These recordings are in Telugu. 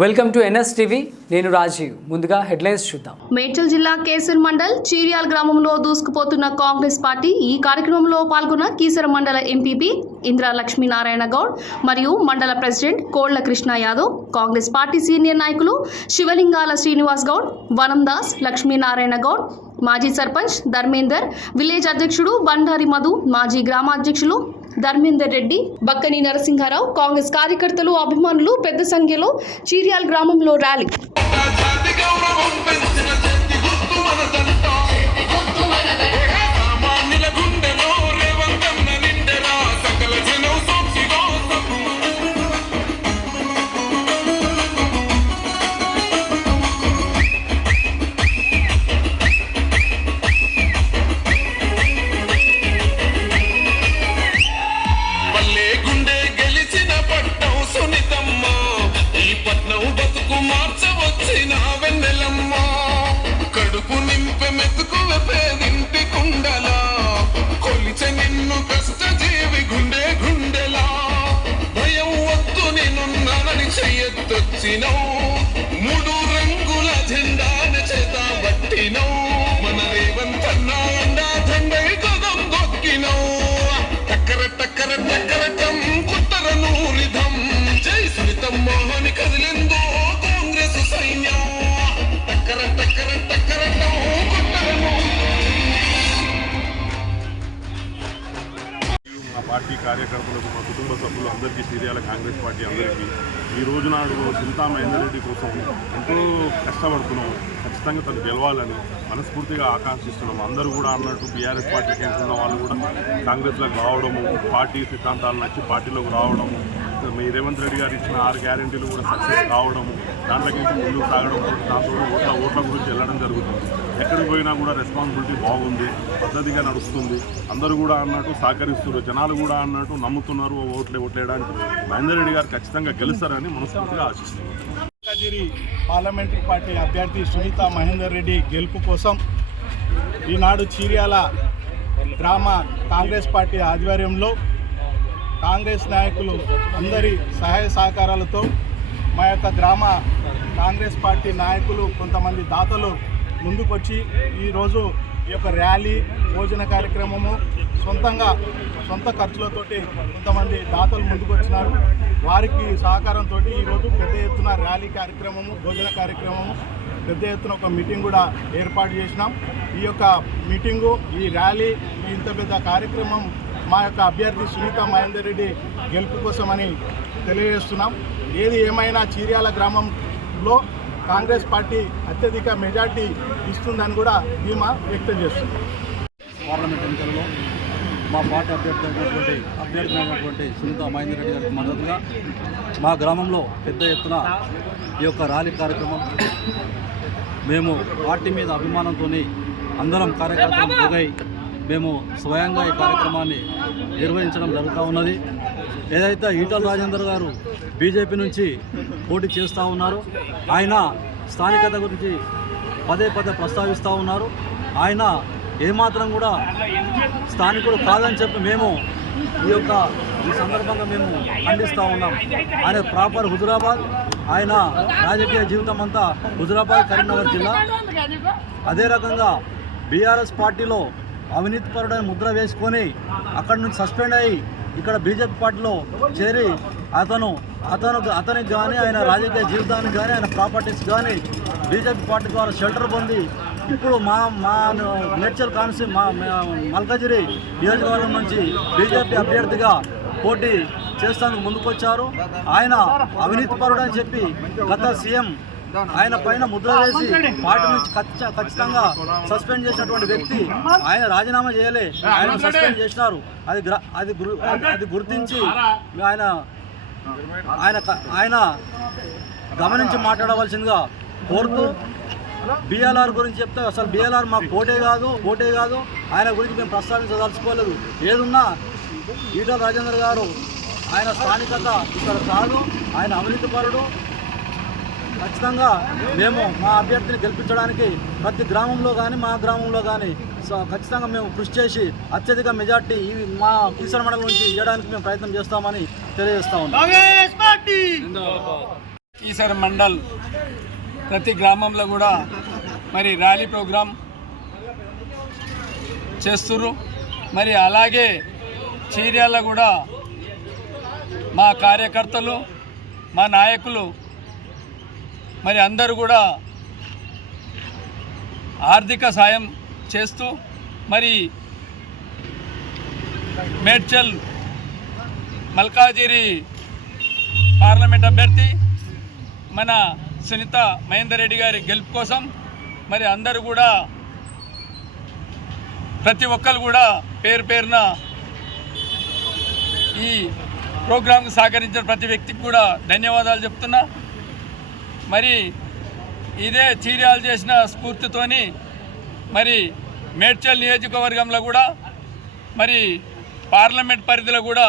Welcome to NS TV. నేను రాజీవ్. ముందుగా హెడ్లైన్స్ చూద్దాం. మేడ్చల్ జిల్లా కేసర్ మండల్ చీరియాల్ గ్రామంలో దూసుకుపోతున్న కాంగ్రెస్ పార్టీ ఈ కార్యక్రమంలో పాల్గొన్న కీసర మండల ఎంపీపీ ఇంద్ర లక్ష్మీనారాయణ గౌడ్ మరియు మండల president Kolla Krishna Yadav Congress party senior నాయకులు శివలింగాల శ్రీనివాస్ గౌడ్ వనం దాస్ లక్ష్మీనారాయణ గౌడ్ మాజీ సర్పంచ్ ధర్మేందర్ విలేజ్ అధ్యక్షుడు బండారి మధు మాజీ గ్రామాధ్యక్షులు ధర్మేందర్ రెడ్డి బక్కని నరసింహారావు కాంగ్రెస్ కార్యకర్తలు అభిమానులు పెద్ద సంఖ్యలో చీరియాల్ గ్రామంలో ర్యాలీ. కార్యకర్తలకు మా కుటుంబ సభ్యులు అందరికీ సీరియాల కాంగ్రెస్ పార్టీ అందరికీ ఈ రోజు నాడు చింతా మహేందర్ కోసం ఎంతో కష్టపడుతున్నాం ఖచ్చితంగా తను గెలవాలని మనస్ఫూర్తిగా ఆకాంక్షిస్తున్నాం. అందరూ కూడా అన్నట్టు బీఆర్ఎస్ పార్టీ వెళ్తున్న వాళ్ళు కూడా కాంగ్రెస్లోకి రావడము పార్టీ సిద్ధాంతాలు నచ్చి పార్టీలోకి రావడము మీ రేవంత్ రెడ్డి గారు ఇచ్చిన ఆరు గ్యారెంటీలు కూడా సక్సెస్ కావడము దాంట్లోకి నుంచి ముందుకు సాగడం దాంతో ఓట్ల ఓట్ల గురించి వెళ్ళడం జరుగుతుంది. ఎక్కడికి పోయినా కూడా రెస్పాన్సిబిలిటీ బాగుంది పద్ధతిగా నడుస్తుంది. అందరూ కూడా అన్నట్టు సహకరిస్తున్నారు. జనాలు కూడా అన్నట్టు నమ్ముతున్నారు ఓట్లే ఓట్లేయడానికి మహేందర్ రెడ్డి గారు ఖచ్చితంగా గెలుస్తారని మనస్ఫూర్తిగా ఆశిస్తున్నారు పార్లమెంటరీ పార్టీ అభ్యర్థి సునీత మహేందర్ రెడ్డి గెలుపు కోసం ఈనాడు చీర్యాల గ్రామ కాంగ్రెస్ పార్టీ ఆధ్వర్యంలో కాంగ్రెస్ నాయకులు అందరి సహాయ సహకారాలతో మా యొక్క గ్రామ కాంగ్రెస్ పార్టీ నాయకులు కొంతమంది దాతలు ముందుకొచ్చి ఈరోజు ఈ యొక్క ర్యాలీ భోజన కార్యక్రమము సొంతంగా సొంత ఖర్చులతోటి కొంతమంది దాతలు ముందుకు వచ్చినారు వారికి సహకారంతో ఈరోజు పెద్ద ఎత్తున ర్యాలీ కార్యక్రమము భోజన కార్యక్రమము పెద్ద ఎత్తున ఒక మీటింగ్ కూడా ఏర్పాటు చేసినాం. ఈ యొక్క మీటింగు ఈ ర్యాలీ ఇంత పెద్ద కార్యక్రమం మా యొక్క అభ్యర్థి సునీత మహేందర్ రెడ్డి గెలుపు కోసమని తెలియజేస్తున్నాం. ఏది ఏమైనా చీర్యాల గ్రామంలో కాంగ్రెస్ పార్టీ అత్యధిక మెజార్టీ ఇస్తుందని కూడా ధీమా వ్యక్తం చేస్తుంది. పార్లమెంట్ ఎన్నికల్లో మా పార్టీ అభ్యర్థి అయినటువంటి అభ్యర్థి అయినటువంటి సునీత మహేందర్ రెడ్డి గారికి మద్దతుగా మా గ్రామంలో పెద్ద ఎత్తున ఈ యొక్క ర్యాలీ కార్యక్రమం మేము పార్టీ మీద అభిమానంతో అందరం కార్యకర్తలు పోగై మేము స్వయంగా ఈ కార్యక్రమాన్ని నిర్వహించడం జరుగుతూ ఉన్నది. ఏదైతే ఈటల రాజేందర్ గారు బీజేపీ నుంచి పోటీ చేస్తూ ఉన్నారు ఆయన స్థానికత గురించి పదే పదే ప్రస్తావిస్తూ ఉన్నారు. ఆయన ఏమాత్రం కూడా స్థానికుడు కాదని చెప్పి మేము ఈ యొక్క ఈ సందర్భంగా మేము ఖండిస్తూ ఉన్నాం. ఆయన ప్రాపర్ హుజురాబాద్ ఆయన రాజకీయ జీవితం అంతా హుజురాబాద్ కరీంనగర్ జిల్లా. అదే రకంగా బీఆర్ఎస్ పార్టీలో అవినీతిపరుడైన ముద్ర వేసుకొని అక్కడి నుంచి సస్పెండ్ అయ్యి ఇక్కడ బీజేపీ పార్టీలో చేరి అతను అతను అతనికి కానీ ఆయన రాజకీయ జీవితానికి కానీ ఆయన ప్రాపర్టీస్ కానీ బీజేపీ పార్టీ ద్వారా షెల్టర్ పొంది ఇప్పుడు మా మా మేడ్చల్ కాన్సి మా మల్కజిరి మల్కాజిరి నియోజకవర్గం నుంచి బీజేపీ అభ్యర్థిగా పోటీ చేస్తానికి ముందుకొచ్చారు. ఆయన అవినీతిపరుడు అని చెప్పి గత సీఎం ఆయన పైన ముద్ర వేసి పార్టీ నుంచి ఖచ్చ- ఖచ్చితంగా సస్పెండ్ చేసినటువంటి వ్యక్తి ఆయన రాజీనామా చేయలే. ఆయన సస్పెండ్ చేసినారు. అది అది అది గుర్తించి ఆయన ఆయన ఆయన గమనించి మాట్లాడవలసిందిగా కోరుతూ బిఎల్ఆర్ గురించి చెప్తే అసలు బిఎల్ఆర్ మాకు కోటే కాదు కోటే కాదు. ఆయన గురించి మేము ప్రస్తావించదలుచుకోలేదు. ఏదున్నా ఈటల రాజేందర్ గారు ఆయన స్థానికత ఇక్కడ కాదు. ఆయన అవినీతిపరుడు ఖచ్చితంగా మేము మా అభ్యర్థిని గెలిపించడానికి ప్రతి గ్రామంలో కానీ మా గ్రామంలో కానీ సో ఖచ్చితంగా మేము కృషి చేసి అత్యధిక మెజార్టీ ఈ మా కీసర మండలం నుంచి ఇవ్వడానికి మేము ప్రయత్నం చేస్తామని తెలియజేస్తా ఉన్నాం. ఈసర్ మండల్ ప్రతి గ్రామంలో కూడా మరి ర్యాలీ ప్రోగ్రాం చేస్తుర్రు. మరి అలాగే చీర్యాల కూడా మా కార్యకర్తలు మా నాయకులు మరి అందరూ కూడా ఆర్థిక సాయం చేస్తూ మరి మేడ్చల్ మల్కాజిరి పార్లమెంట్ అభ్యర్థి మన సునీత మహేందర్ రెడ్డి గారి గెలుపు కోసం మరి అందరూ కూడా ప్రతి ఒక్కరు కూడా పేరు పేరున ఈ ప్రోగ్రాంకు సహకరించిన ప్రతి వ్యక్తికి కూడా ధన్యవాదాలు చెప్తున్నా. మరి ఇదే చీర్యాలు చేసిన స్ఫూర్తితోని మరి మేడ్చల్ నియోజకవర్గంలో కూడా మరి పార్లమెంట్ పరిధిలో కూడా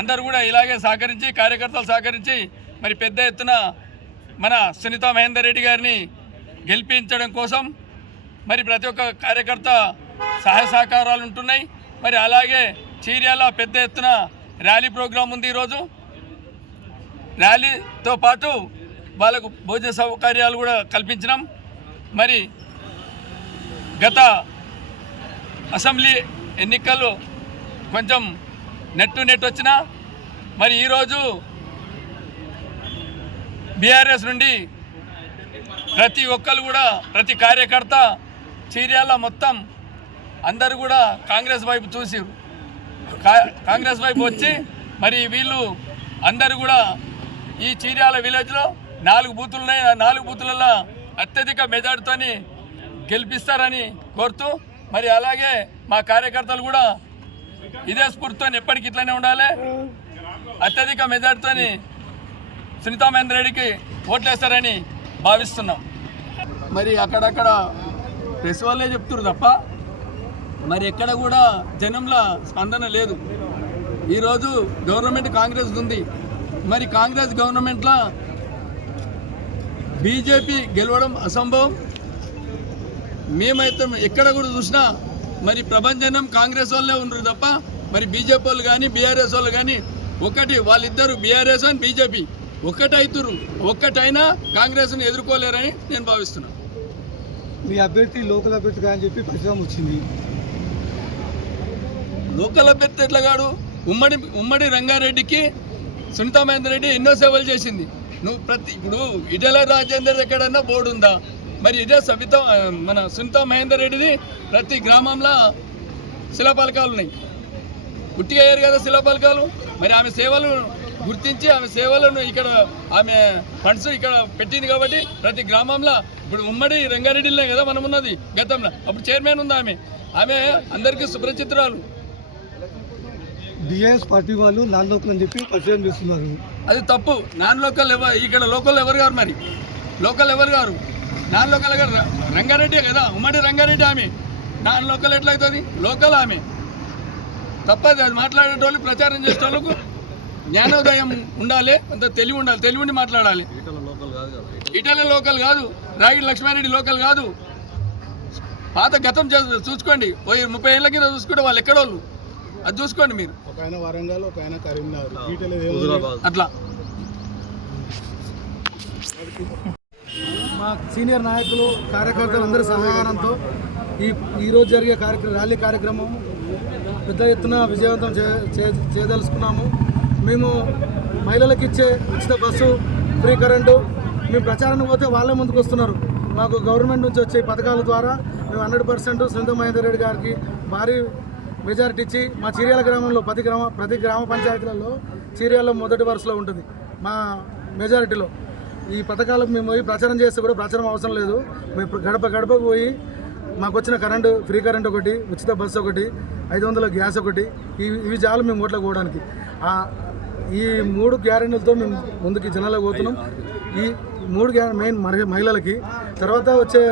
అందరూ కూడా ఇలాగే సహకరించి కార్యకర్తలు సహకరించి మరి పెద్ద ఎత్తున మన సునీత మహేందర్ రెడ్డి గారిని గెలిపించడం కోసం మరి ప్రతి ఒక్క కార్యకర్త సహాయ సహకారాలు ఉంటున్నాయి. మరి అలాగే చీర్యాల పెద్ద ఎత్తున ర్యాలీ ప్రోగ్రాం ఉంది ఈరోజు. ర్యాలీతో పాటు వాళ్ళకు భోజన సౌకర్యాలు కూడా కల్పించినాం. మరి గత అసెంబ్లీ ఎన్నికలు కొంచెం నెట్టు నెట్ వచ్చినా మరి ఈరోజు బీఆర్ఎస్ నుండి ప్రతి ఒక్కరు కూడా ప్రతి కార్యకర్త చీర్యాల మొత్తం అందరూ కూడా కాంగ్రెస్ వైపు చూసి కాంగ్రెస్ వైపు వచ్చి మరి వీళ్ళు అందరు కూడా ఈ చీర్యాల విలేజ్లో నాలుగు బూతులు ఉన్నాయి ఆ నాలుగు బూతులలో అత్యధిక మెజార్టీతోని గెలిపిస్తారని కోరుతూ మరి అలాగే మా కార్యకర్తలు కూడా ఇదే స్ఫూర్తితో ఎప్పటికి ఇట్లనే ఉండాలి. అత్యధిక మెజార్టీతోని సునీతా మహేందర్ రెడ్డికి ఓట్లేస్తారని భావిస్తున్నాం. మరి అక్కడక్కడ ప్రెస్ వాళ్ళే చెప్తున్నారు తప్ప మరి ఎక్కడ కూడా జనంలో స్పందన లేదు. ఈరోజు గవర్నమెంట్ కాంగ్రెస్ ఉంది. మరి కాంగ్రెస్ గవర్నమెంట్లో బీజేపీ గెలవడం అసంభవం. మేమైతే ఎక్కడ కూడా చూసినా మరి ప్రభంజనం కాంగ్రెస్ వాళ్ళే ఉండరు తప్ప మరి బీజేపీ వాళ్ళు కానీ బీఆర్ఎస్ వాళ్ళు కానీ ఒకటి వాళ్ళిద్దరు బీఆర్ఎస్ అని బీజేపీ ఒక్కటైతురు ఒక్కటైనా కాంగ్రెస్ని ఎదుర్కోలేరని నేను భావిస్తున్నాను మీ అభ్యర్థి లోకల్ అభ్యర్థి అని చెప్పి పరిశ్రమ వచ్చింది. లోకల్ అభ్యర్థి ఎట్లగాడు ఉమ్మడి ఉమ్మడి రంగారెడ్డికి సునీతా మహేందర్ రెడ్డి ఎన్నో సేవలు చేసింది. నువ్వు ప్రతి ఇప్పుడు ఇటల రాజేందర్ ఎక్కడన్నా బోర్డు ఉందా? మరి ఇదే సవిత మన సునీతా మహేందర్ రెడ్డిది ప్రతి గ్రామంలో శిలాపలకాలు ఉన్నాయి పుట్టిగా అయ్యారు కదా శిలాపలకాలు మరి ఆమె సేవలు గుర్తించి ఆమె సేవలను ఇక్కడ ఆమె ఫండ్స్ ఇక్కడ పెట్టింది కాబట్టి ప్రతి గ్రామంలో ఇప్పుడు ఉమ్మడి రంగారెడ్డిలోనే కదా మనం ఉన్నది గతంలో. అప్పుడు చైర్మన్ ఉంది ఆమె? ఆమె అందరికీ సుప్రచిత్రాలు బిఎస్ పార్టీ వాళ్ళు నాన్ అని చెప్పి పరిచయం చేస్తున్నారు. అది తప్పు. నాన్ లోకల్ ఎవరు ఇక్కడ లోకల్ ఎవరు గారు మరి? లోకల్ ఎవరు గారు? నాన్ లోకల్ గారు రంగారెడ్డి కదా? ఉమ్మడి రంగారెడ్డి ఆమె. Non local ఎట్లయితుంది? లోకల్ ఆమె. తప్పది అది మాట్లాడేటోళ్ళు ప్రచారం చేసేటోళ్ళకు జ్ఞానోదయం ఉండాలి అంత తెలివి ఉండాలి తెలివి ఉండి మాట్లాడాలి. ఇటల లోకల్ కాదు రాగిడి లక్ష్మారెడ్డి లోకల్ కాదు. పాత గతం చూసుకోండి. ముప్పై ఏళ్ళ కింద చూసుకుంటే వాళ్ళు ఎక్కడోళ్ళు? అది చూసుకోండి మీరు. ఒక ఆయన వరంగల్ ఒక ఆయన కరీంనగర్. అట్లా. మా సీనియర్ నాయకులు కార్యకర్తలు అందరి సహకారంతో ఈ ఈరోజు జరిగే కార్యక్రమం ర్యాలీ కార్యక్రమం పెద్ద ఎత్తున విజయవంతం చే చే- చేయదలుచుకున్నాము. మేము మహిళలకు ఇచ్చే ఉచిత బస్సు ఫ్రీ కరెంటు మేము ప్రచారానికి పోతే వాళ్ళే ముందుకు వస్తున్నారు. మాకు గవర్నమెంట్ నుంచి వచ్చే పథకాల ద్వారా మేము హండ్రెడ్ పర్సెంట్ సునీత మహేందర్ రెడ్డి గారికి భారీ మెజారిటీ ఇచ్చి మా చీర్యాల గ్రామంలో ప్రతి గ్రామ ప్రతి గ్రామ పంచాయతీలలో చీర్యాల మొదటి వరుసలో ఉంటుంది. మా మెజారిటీలో. ఈ పథకాలకు మేము పోయి ప్రచారం చేస్తే కూడా ప్రచారం అవసరం లేదు. మేము గడప గడపకు పోయి మాకు వచ్చిన కరెంటు ఫ్రీ కరెంట్ ఒకటి ఉచిత బస్సు ఒకటి ఐదు వందల గ్యాస్ ఒకటి ఇవి ఇవి చాలు మేము ఓట్లకు పోవడానికి. ఈ మూడు గ్యారెంటీలతో మేము ముందుకి జనాలకు పోతున్నాం. ఈ మూడు గ్యారెంట్ మెయిన్ మహిళలకి. తర్వాత వచ్చే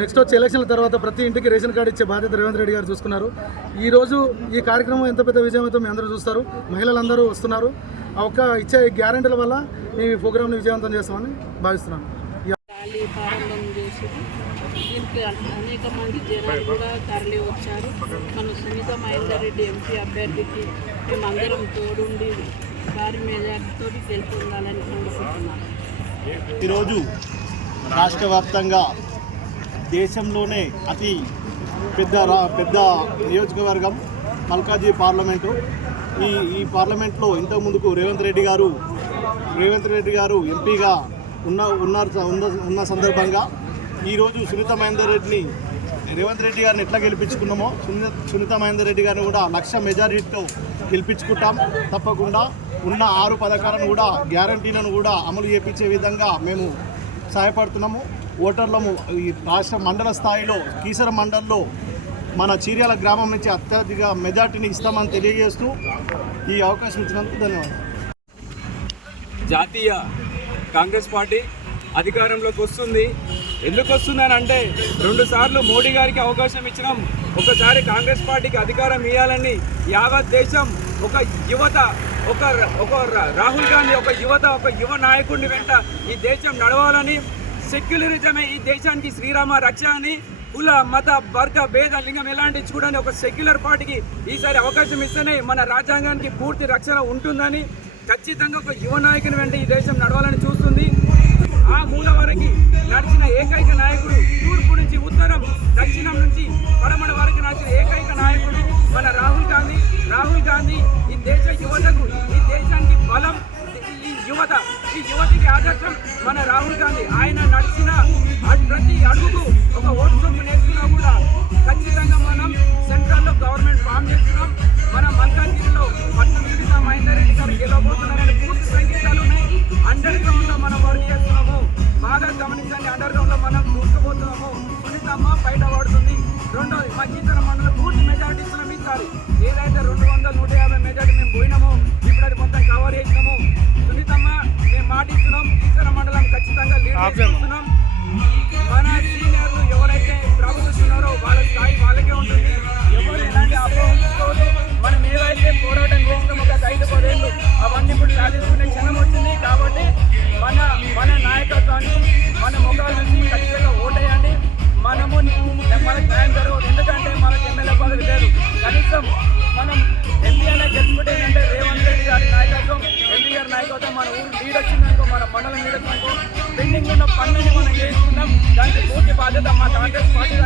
నెక్స్ట్ వచ్చే ఎలక్షన్ల తర్వాత ప్రతి ఇంటికి రేషన్ కార్డు ఇచ్చే బాధ్యత రేవంత్ రెడ్డి గారు చూసుకున్నారు. ఈ రోజు ఈ కార్యక్రమం ఎంత పెద్ద విజయవంతం మీ అందరూ చూస్తారు. మహిళలందరూ వస్తున్నారు. ఆ ఒక్క ఇచ్చే గ్యారెంటీల వల్ల ఈ ప్రోగ్రామ్ని విజయవంతం చేస్తామని భావిస్తున్నాను. దీనికి అనేక మంది జనాలు కూడా తరలి వచ్చారు. మన సునీత మహేందర్ రెడ్డి ఎంపీ అభ్యర్థికి మేమందరం తోడుండి భారీ మెజార్టీతో గెలుపొందాలని కోరుకుంటున్నాను ఈరోజు రాష్ట్ర వ్యాప్తంగా దేశంలోనే అతి పెద్ద పెద్ద నియోజకవర్గం మల్కాజీ పార్లమెంటు. ఈ ఈ పార్లమెంట్లో ఇంతకుముందుకు రేవంత్ రెడ్డి గారు రేవంత్ రెడ్డి గారు ఎంపీగా ఉన్న ఉన్నారు ఉన్న ఉన్న సందర్భంగా ఈరోజు సునీత మహేందర్ రెడ్డిని రేవంత్ రెడ్డి గారిని ఎట్లా గెలిపించుకున్నామో సునీత సునీత మహేందర్ రెడ్డి గారిని కూడా లక్ష మెజారిటీతో గెలిపించుకుంటాం. తప్పకుండా ఉన్న ఆరు పథకాలను కూడా గ్యారంటీలను కూడా అమలు చేపించే విధంగా మేము సహాయపడుతున్నాము ఓటర్లము ఈ రాష్ట్ర మండల స్థాయిలో కీసర మండలంలో మన చీర్యాల గ్రామం నుంచి అత్యధిక మెజార్టీని ఇస్తామని తెలియజేస్తూ ఈ అవకాశం ఇచ్చినందుకు ధన్యవాదాలు. జాతీయ కాంగ్రెస్ పార్టీ అధికారంలోకి వస్తుంది. ఎందుకు వస్తుందని అంటే రెండు సార్లు మోడీ గారికి అవకాశం ఇచ్చినాం. ఒకసారి కాంగ్రెస్ పార్టీకి అధికారం ఇవ్వాలని యావత్ దేశం ఒక యువత ఒక ఒక రాహుల్ గాంధీ ఒక యువత ఒక యువ నాయకుడిని వెంట ఈ దేశం నడవాలని సెక్యులరిజమే ఈ దేశానికి శ్రీరామ రక్ష అని కుల మత వర్గ భేద లింగం ఎలాంటి చూడని ఒక సెక్యులర్ పార్టీకి ఈసారి అవకాశం ఇస్తేనే మన రాజ్యాంగానికి పూర్తి రక్షణ ఉంటుందని ఖచ్చితంగా ఒక యువ నాయకుని వెంట ఈ దేశం నడవాలని చూస్తుంది. ఆ మూల వరకు నడిచిన ఏకైక నాయకుడు తూర్పు నుంచి ఉత్తరం దక్షిణం నుంచి మన రాహుల్ గాంధీ ఆయన నడిచిన ప్రతి అడుగుకు ఒక ఓటు నేర్చుకున్నా కూడా ఖచ్చితంగా మనం సెంట్రల్లో గవర్నమెంట్ ఫామ్ చేస్తున్నాం. మన మల్కాజ్గిరిలో పట్టు సునీత మహేందర్ రెడ్డి గారు గెలవబోతున్నారని పూర్తి సంకేతాలు ఉన్నాయి. అండర్ గ్రౌండ్లో మనం వర్క్ చేస్తున్నాము. బాగా గమనించండి అండర్ గ్రౌండ్లో మనం దూసుకుపోతున్నాము సునీతమ్మ బయట పడుతుంది రెండోది మా గీతల మండలం పూర్తి మెజార్టీ ఇస్తున్నాం. ఈసారి ఏదైతే చేస్తున్నాం మన సీనియర్లు ఎవరైతే ప్రభుత్వం వాళ్ళ స్థాయి వాళ్ళకే ఉంటుంది. ఎవరు ఎలాంటి అపోహలు మనం ఏవైతే పోరాటం చేస్తాం ఒక ఐదు పదేళ్ళు అవన్నీ ఇప్పుడు సాధించుకునే క్షణం వచ్చింది. కాబట్టి మన మన నాయకత్వాన్ని మన ముఖాల నుంచి ఖచ్చితంగా ఓటేయండి. మనము మనకు న్యాయం జరగదు. ఎందుకంటే మనకు ఎమ్మెల్యే పదవి లేదు. కనీసం మనం ఎంపీ అనే గెలుచుకుంటే కేసీఆర్ నాయకత్వం మన ఊరు లీడ్ వచ్చిందనుకో మన మండలం లీడ్ వచ్చిందనుకో పెండింగ్ ఉన్న పనులని మనం చేసుకుంటాం దానికి పూర్తి బాధ్యత మా కాంగ్రెస్ పార్టీ